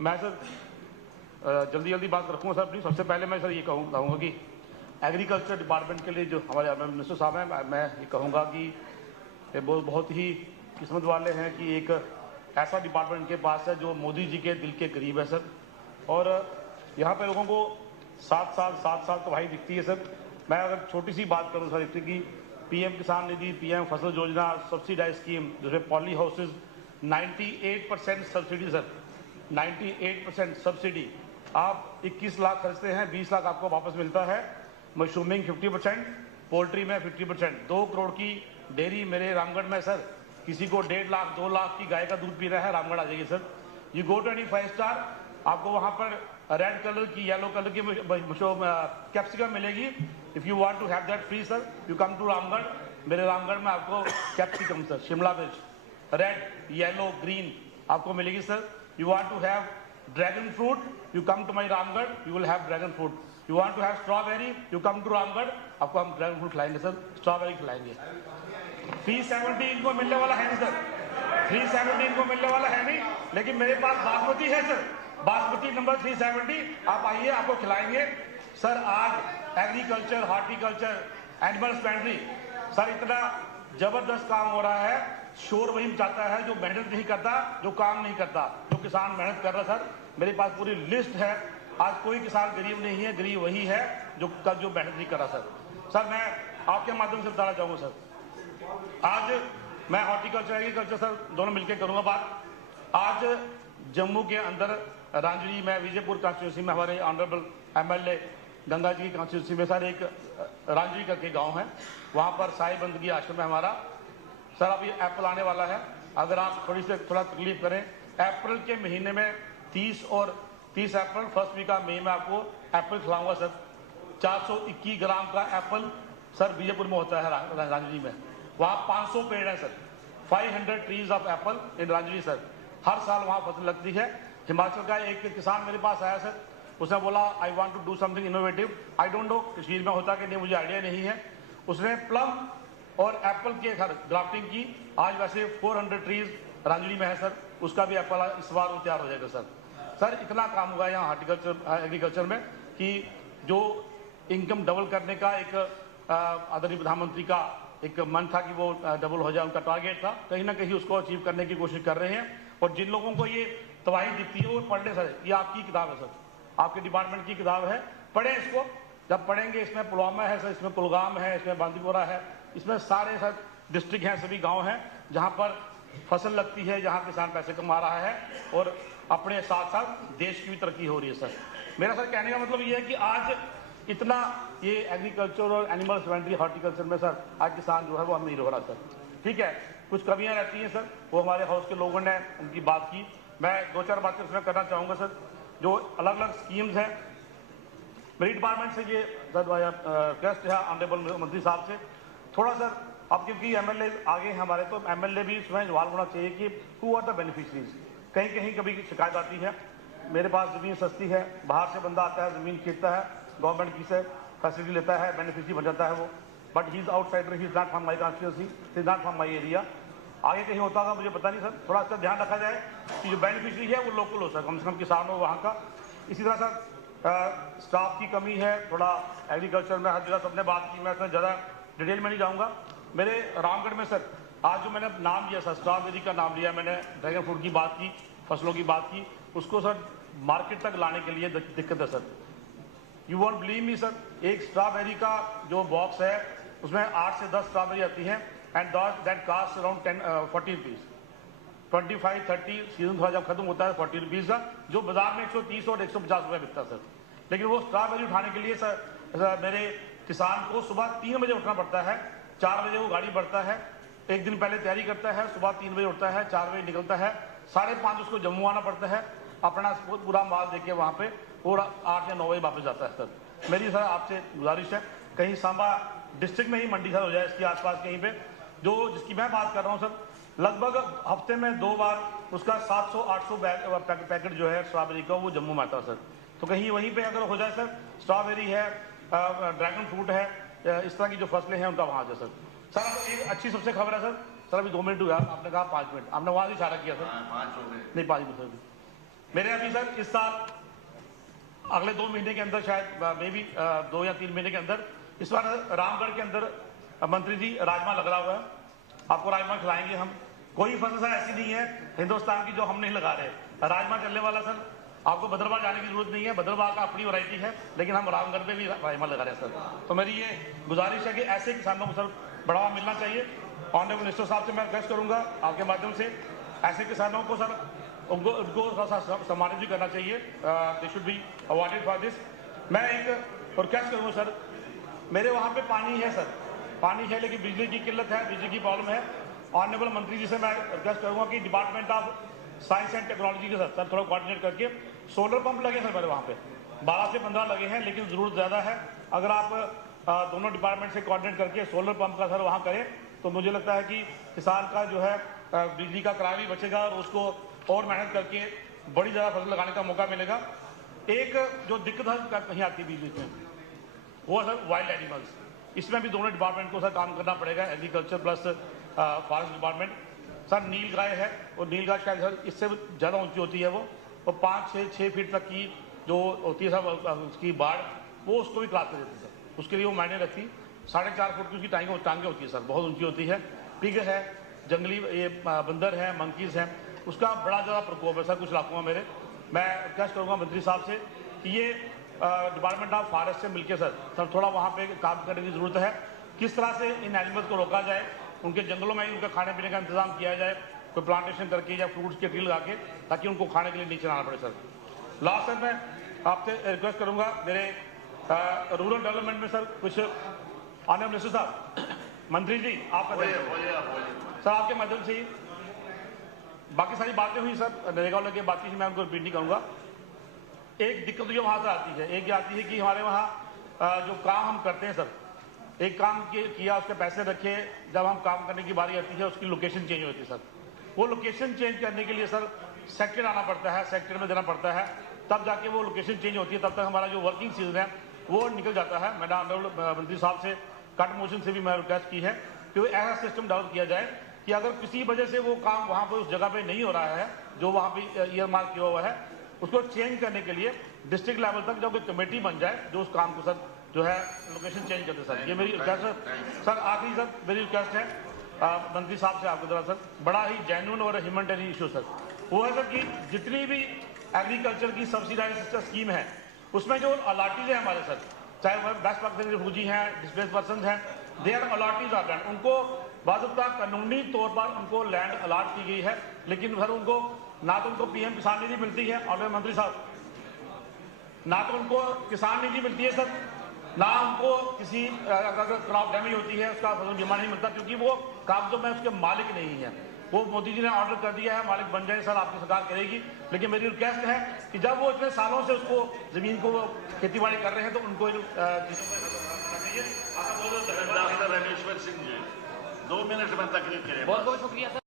मैं सर जल्दी बात रखूँगा सर अपनी। सबसे पहले मैं सर ये कहूँगा कि एग्रीकल्चर डिपार्टमेंट के लिए जो हमारे मिनिस्टर साहब हैं, मैं ये कहूँगा कि ये बहुत ही किस्मत वाले हैं कि एक ऐसा डिपार्टमेंट के पास है जो मोदी जी के दिल के करीब है सर। और यहाँ पे लोगों को 7 साल तबाही दिखती है सर। मैं अगर छोटी सी बात करूँ सर इसकी, पीएम किसान निधि, पीएम फसल योजना, सब्सिडाइज स्कीम जिसमें poly houses 98% subsidy sir, 98% subsidy. आप 21 लाख खर्चते हैं, 20 लाख आपको वापस मिलता है। मशरूमिंग 50%, पोल्ट्री में 50%। 2 करोड़ की डेयरी मेरे रामगढ़ में सर, किसी को 1.5 लाख 2 लाख की गाय का दूध पी रहा है, रामगढ़ आ जाइए sir. You go to any 5 star, आपको वहाँ पर रेड कलर की, येलो कलर की कैप्सिकम मिलेगी। If you want to have that free sir, you come to Ramgarh. मेरे रामगढ़ में आपको कैप्सिकम सर, शिमला मिर्च रेड, येलो, ग्रीन आपको मिलेगी sir. You want to have dragon fruit, you come to my Ramgarh, you will have dragon fruit. You want to have strawberry, you come to Ramgarh, आपको हम dragon fruit खिलाएंगे sir, strawberry खिलाएंगे। 370 इनको मिलने वाला है नहीं सर, 370 इनको मिलने वाला है नहीं, लेकिन मेरे पास बासमती है सर, बासमती नंबर 370। आप आइए, आपको खिलाएंगे सर। आज agriculture, horticulture, animal husbandry sir, इतना जबरदस्त काम हो रहा है। शोर वही मचाता है जो मेहनत नहीं करता, जो काम नहीं करता। जो किसान मेहनत कर रहा सर, मेरे पास पूरी लिस्ट है। आज कोई किसान गरीब नहीं है, गरीब वही है जो मेहनत नहीं कर रहा सर। मैं आपके माध्यम से बताना चाहूँगा सर, आज मैं हॉर्टिकल्चर, एग्रीकल्चर सर दोनों मिलकर करूँगा बात। आज जम्मू के अंदर रांजड़ी में, विजयपुर कॉन्स्टिट्यूंसी में हमारे ऑनरेबल एमएलए गंगा जी की कॉन्स्टिट्यूंसी में सर एक रांजड़ी करके गांव है, वहाँ पर साई बंदगी आश्रम है हमारा सर। अभी एप्पल आने वाला है, अगर आप थोड़ा तकलीफ करें, अप्रैल के महीने में 30 April first week of May में आपको एप्पल खिलाऊंगा सर। 421 ग्राम का एप्पल सर विजयपुर में होता है रांजड़ी में, वहाँ 500 पेड़ है sir, 500 trees of apple in Ranjdi sir. हर साल वहाँ फसल लगती है। हिमाचल का एक किसान मेरे पास आया सर, उसने बोला I want to do something innovative. I don't know Kashmir में होता कि नहीं, मुझे आइडिया नहीं है। उसने प्लम और एप्पल की ग्राफ्टिंग की। आज वैसे 400 ट्रीज रांजड़ी में है सर, उसका भी एप्पल इस बार तैयार हो जाएगा सर। इतना काम हुआ है यहाँ हॉर्टिकल्चर, एग्रीकल्चर में कि जो इनकम डबल करने का एक आदरणीय प्रधानमंत्री का एक मन था कि वो डबल हो जाए, उनका टारगेट था, कहीं ना कहीं उसको अचीव करने की कोशिश कर रहे हैं। और जिन लोगों को ये तबाही दिखती है वो पढ़ ले सर, ये आपकी किताब है सर, आपके डिपार्टमेंट की किताब है, पढ़ें इसको। जब पढ़ेंगे, इसमें पुलवामा है सर, इसमें कुलगाम है, इसमें बांदीपोरा है, इसमें सारे सर डिस्ट्रिक्ट हैं, सभी गाँव हैं जहाँ पर फसल लगती है, जहाँ किसान पैसे कमा रहा है और अपने साथ साथ देश की भी तरक्की हो रही है सर। मेरा सर कहने का मतलब ये है कि आज इतना ये एग्रीकल्चर और एनिमल हस्बेंड्री, हॉर्टिकल्चर में सर आज किसान जो है वो अमीर हो रहा सर। ठीक है, कुछ कमियां रहती हैं सर, वो हमारे हाउस के लोगों ने उनकी बात की। मैं 2-4 बातें उसमें करना चाहूँगा सर। जो अलग अलग स्कीम्स हैं मेरी डिपार्टमेंट से, ये सर रिक्वेस्ट है ऑनरेबल मंत्री साहब से थोड़ा सर, अब क्योंकि एमएलए आगे हैं हमारे, तो एमएलए भी इसमें इन्वॉल्व होना चाहिए कि हु आर द बेनिफिशरीज। कहीं कहीं कभी शिकायत आती है, मेरे पास ज़मीन सस्ती है, बाहर से बंदा आता है, ज़मीन खरीदता है, गवर्नमेंट की से फैसिलिटी लेता है, बेनिफिशरी बन जाता है वो, but he is outsider, he is not from my constituency, he is not from my area. आगे कहीं होता होगा मुझे पता नहीं सर, थोड़ा सा ध्यान रखा जाए कि जो बेनिफिशरी है वो लोकल हो सर, कम से कम किसान हो वहाँ का। इसी तरह सर स्टाफ की कमी है थोड़ा एग्रीकल्चर में, हर जगह सबने बात की, मैं इसमें ज़्यादा डिटेल में नहीं जाऊँगा। मेरे रामगढ़ में सर आज जो मैंने नाम लिया सर, स्ट्रॉबेरी का नाम लिया मैंने, ड्रैगन फ्रूट की बात की, फसलों की बात की, उसको सर मार्केट तक लाने के लिए दिक्कत है sir. You won't believe me sir, एक स्ट्रॉबेरी का जो बॉक्स है उसमें 8 से 10 स्ट्रॉबेरी आती हैं, and that caste around 40 rupees, 25-30 season थोड़ा जब खत्म होता है 40 रुपीज़ का, जो बाजार में 130 और 150 रुपये बिकता सर। लेकिन वो स्ट्रॉबेरी उठाने के लिए सर मेरे किसान को सुबह 3 बजे उठना पड़ता है, 4 बजे वो गाड़ी बढ़ता है, एक दिन पहले तैयारी करता है, सुबह 3 बजे उठता है, 4 बजे निकलता है, 5:30 उसको जम्मू आना पड़ता है, अपना पूरा माल देके वहाँ पे, और 8 या 9 बजे वापस जाता है सर। मेरी सर आपसे गुजारिश है कहीं सांबा डिस्ट्रिक्ट में ही मंडी सर हो जाए, इसके आसपास कहीं पे, जो जिसकी मैं बात कर रहा हूँ सर, लगभग हफ्ते में 2 बार उसका 700-800 पैकेट जो है स्ट्रॉबेरी का वो जम्मू में आता है सर। तो कहीं वहीं पे अगर हो जाए सर, स्ट्रॉबेरी है, ड्रैगन फ्रूट है, इस तरह की जो फसलें हैं उनका वहाँ आ जाए सर। सर एक अच्छी सबसे खबर है सर, अभी 2 मिनट हुआ, आपने कहा 5 मिनट, आपने वहाँ से इशारा किया सर, 5 हो गए नहीं 5 मिनट सर। मेरे अभी सर इस साल अगले 2 महीने के अंदर, शायद मे बी 2 या 3 महीने के अंदर, इस बार रामगढ़ के अंदर मंत्री जी राजमा लग रहा हुआ है, आपको राजमा खिलाएंगे हम। कोई फसल सर ऐसी नहीं है हिंदुस्तान की जो हम नहीं लगा रहे। राजमा चलने वाला सर, आपको भद्रवाह जाने की जरूरत नहीं है, भद्रवाह का अपनी वैरायटी है, लेकिन हम रामगढ़ में भी राजमा लगा रहे हैं सर। तो मेरी ये गुजारिश है कि ऐसे किसानों को सर बढ़ावा मिलना चाहिए। ऑनरेबल मिनिस्टर साहब से मैं रिक्वेस्ट करूंगा आपके माध्यम से, ऐसे किसानों को सर उनको थोड़ा सा सम्मानित भी करना चाहिए। They should be awarded for this. मैं एक रिक्वेस्ट करूँगा सर, मेरे वहाँ पे पानी है सर, पानी है, लेकिन बिजली की किल्लत है, बिजली की प्रॉब्लम है। ऑनरेबल मंत्री जी से मैं रिक्वेस्ट करूँगा कि department of science and technology के सर थोड़ा कोऑर्डिनेट करके सोलर पंप लगे सर मेरे वहाँ पे 12 से 15 लगे हैं, लेकिन ज़रूरत ज़्यादा है। अगर आप दोनों डिपार्टमेंट से कोऑर्डिनेट करके सोलर पंप का सर वहाँ करें तो मुझे लगता है कि किसान का जो है बिजली का किराया भी बचेगा और उसको और मेहनत करके बड़ी ज़्यादा फसल लगाने का मौका मिलेगा। एक जो दिक्कत है कहीं आती है बिजली में, वो सर वाइल्ड एनिमल्स, इसमें भी दोनों डिपार्टमेंट को सर काम करना पड़ेगा, agriculture plus forest department. Sir nilgai है, और नील गाय शायद सर इससे ज़्यादा ऊंची होती है, वो 5-6 फीट तक की जो होती है सर उसकी बाढ़, वो उसको भी क्रॉस कर देती है सर, उसके लिए वो मायने रखती। 4.5 फुट की उसकी टांगे होती है सर, बहुत ऊंची होती है। पिग है, जंगली ये बंदर है, मंकीज़ हैं, उसका बड़ा ज़्यादा प्रकोप है सर कुछ इलाकों में मेरे। मैं रिक्वेस्ट करूँगा मंत्री साहब से कि ये डिपार्टमेंट ऑफ फॉरेस्ट से मिलकर सर थोड़ा वहाँ पे काम करने की ज़रूरत है। किस तरह से इन एनिमल्स को रोका जाए, उनके जंगलों में ही उनका खाने पीने का इंतजाम किया जाए, कोई प्लांटेशन करके या फ्रूट्स के ट्री लगा के, ताकि उनको खाने के लिए नीचे आना पड़े सर। लास्ट सर मैं आपसे रिक्वेस्ट करूँगा, मेरे रूरल डेवलपमेंट में सर कुछ ऑनरेबल मिनिस्टर साहब, मंत्री जी आपका सर आपके माध्यम से ही बाकी सारी बातें हुई सर, नरेगा वाले की बातें मैं उनको रिपीट नहीं करूँगा। एक दिक्कत जो वहाँ से आती है, एक ये आती है कि हमारे वहाँ जो काम हम करते हैं सर, एक काम किया उसके पैसे रखे, जब हम काम करने की बारी आती है उसकी लोकेशन चेंज होती है सर। वो लोकेशन चेंज करने के लिए सर सेक्टर आना पड़ता है, सेक्टर में देना पड़ता है, तब जाके वो लोकेशन चेंज होती है। तब तक हमारा जो वर्किंग सीजन है वो निकल जाता है। मैंने ऑनरेबल मंत्री साहब से कट मोशन से भी मैं रिक्वेस्ट की है कि ऐसा सिस्टम डेवलप किया जाए कि अगर किसी वजह से वो काम वहाँ पर उस जगह पे नहीं हो रहा है जो वहाँ पे ईयर मार्क किया हुआ है, उसको चेंज करने के लिए डिस्ट्रिक्ट लेवल तक जब कोई कमेटी बन जाए जो उस काम को सर जो है लोकेशन चेंज करते सर। ये मेरी रिक्वेस्ट है सर। आखिरी सर मेरी रिक्वेस्ट है मंत्री साहब से आपके द्वारा सर, बड़ा ही जेन्युइन और ह्यूमैनिटेरियन इशू सर, वो है सर कि जितनी भी एग्रीकल्चर की सब्सिडाइज स्कीम है उसमें जो अलॉटीज है हमारे सर, चाहे वह बेस्ट प्रैक्टिस रिफ्यूजी हैं, डिस्प्लेस पर्सन हैं, they are allottees of land, उनको बाज़ाब्ता कानूनी तौर पर उनको लैंड अलॉट की गई है, लेकिन फिर उनको ना तो उनको पीएम किसान निधि मिलती है ऑनरेबल मंत्री साहब, ना तो उनको किसान निधि मिलती है सर, ना उनको किसी अगर क्रॉप डैमेज होती है उसका फसल बीमा नहीं मिलता, क्योंकि वो कागजों में उसके मालिक नहीं है। वो मोदी जी ने ऑर्डर कर दिया है मालिक बन जाए सर, आपकी सरकार करेगी, लेकिन मेरी रिक्वेस्ट है कि जब वो इतने सालों से उसको जमीन को खेती बाड़ी कर रहे हैं तो उनको डॉक्टर रमेश्वर सिंह जी 2 मिनट में तकरीर करें। बहुत बहुत शुक्रिया सर।